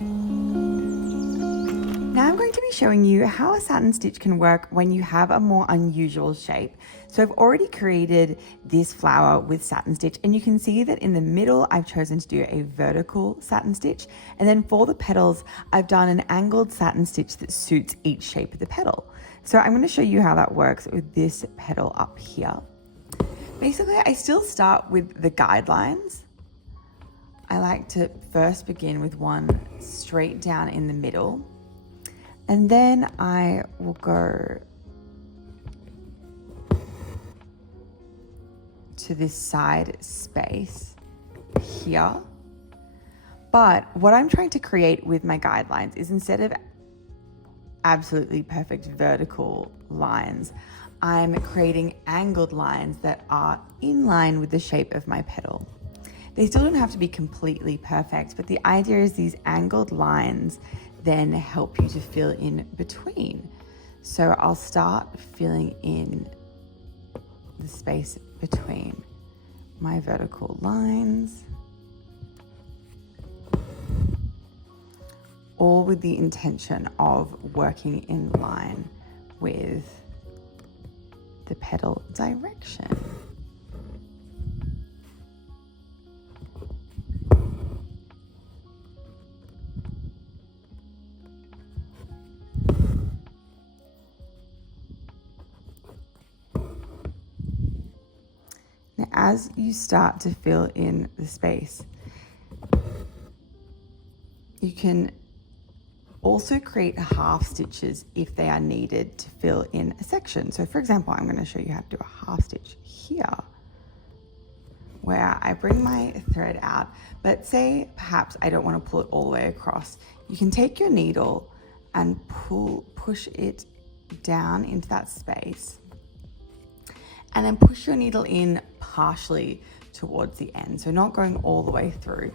Now I'm going to be showing you how a satin stitch can work when you have a more unusual shape. So I've already created this flower with satin stitch, and you can see that in the middle I've chosen to do a vertical satin stitch, and then for the petals I've done an angled satin stitch that suits each shape of the petal. So I'm going to show you how that works with this petal up here. Basically, I still start with the guidelines. I like to first begin with one straight down in the middle, and then I will go to this side space here. But what I'm trying to create with my guidelines is, instead of absolutely perfect vertical lines, I'm creating angled lines that are in line with the shape of my petal. They still don't have to be completely perfect, but the idea is these angled lines then help you to fill in between. So I'll start filling in the space between my vertical lines, all with the intention of working in line with the petal direction. Now, as you start to fill in the space, you can also create half stitches if they are needed to fill in a section. So for example, I'm going to show you how to do a half stitch here, where I bring my thread out, but say perhaps I don't want to pull it all the way across. You can take your needle and push it down into that space, and then push your needle in partially towards the end, so not going all the way through,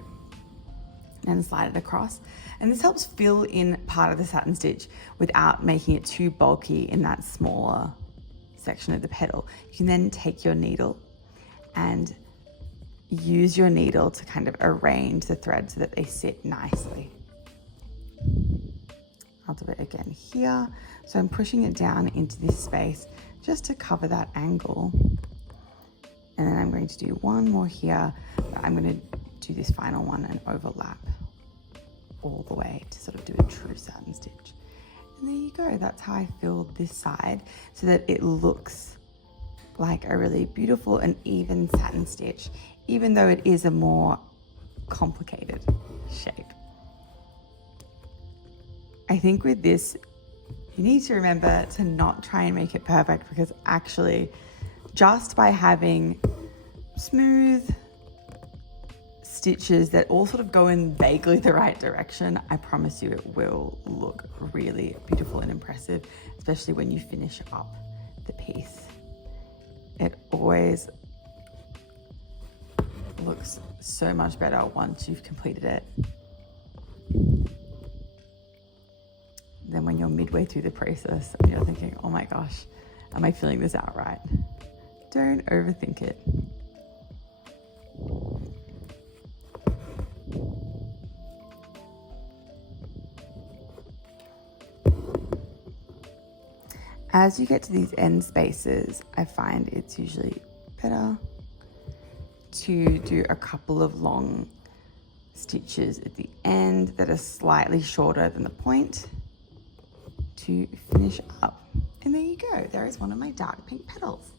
and slide it across. And this helps fill in part of the satin stitch without making it too bulky in that smaller section of the petal. You can then take your needle and use your needle to kind of arrange the threads so that they sit nicely. I'll do it again here. So I'm pushing it down into this space just to cover that angle. And then I'm going to do one more here, but I'm going to do this final one and overlap all the way to sort of do a true satin stitch. And there you go. That's how I filled this side so that it looks like a really beautiful and even satin stitch, even though it is a more complicated shape. I think with this, you need to remember to not try and make it perfect, because actually just by having smooth stitches that all sort of go in vaguely the right direction, I promise you it will look really beautiful and impressive, especially when you finish up the piece. It always looks so much better once you've completed it than when you're midway through the process and you're thinking, oh my gosh, am I filling this out right? Don't overthink it. As you get to these end spaces, I find it's usually better to do a couple of long stitches at the end that are slightly shorter than the point to finish up. And there you go. There is one of my dark pink petals.